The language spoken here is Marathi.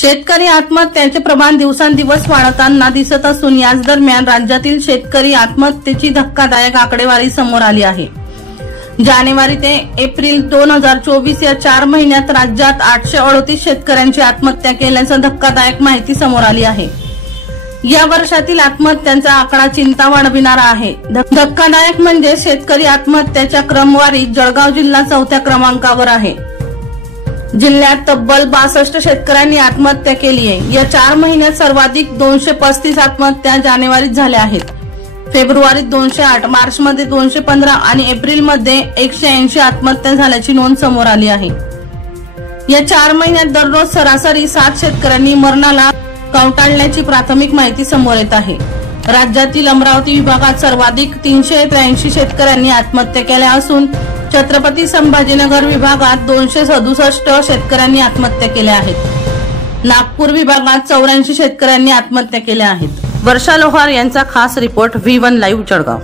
शेतकरी आत्महत्यांचे प्रमाण दिवसांदिवस वाढताना दिसत असून याच दरम्यान राज्यातील शेतकरी आत्महत्येची धक्कादायक आकडेवारी समोर आली आहे। जानेवारी ते एप्रिल 2024 या 4 महिन्यात राज्यात 838 शेतकऱ्यांची आत्महत्या केल्याचं धक्कादायक माहिती समोर आली आहे। या वर्षातील आत्महत्यांचा आकडा चिंता वाढविणारा आहे। धक्कादायक म्हणजे शेतकरी आत्महत्याच्या क्रमवारीत जळगाव जिल्हा 4थ्या क्रमांकावर आहे। जिल्ह्यात तब्बल 62 शेतकऱ्यांनी आत्महत्या केली आहे। या 4 महिन्यात सर्वाधिक 235 आत्महत्या जानेवारीत झाल्या आहेत। फेब्रुवारीत 208, मार्चमध्ये 215 आणि एप्रिलमध्ये 180 आत्महत्या झाल्याची नोंद समोर आली आहे। या 4 महिन्यात दररोज सरासरी 7 शेतकऱ्यांनी मरणाला कवटाळल्याची प्राथमिक माहिती समोर येत आहे। राज्यातील अमरावती विभागात सर्वाधिक 383 शेतकऱ्यांनी आत्महत्या केल्या असून छत्रपती संभाजीनगर विभागात 267 शेतकऱ्यांनी आत्महत्या केल्या आहेत। नागपूर विभागात 84 शेतकऱ्यांनी आत्महत्या केल्या आहेत। वर्षा लोहार यांचा खास रिपोर्ट V1 लाईव्ह जळगाव।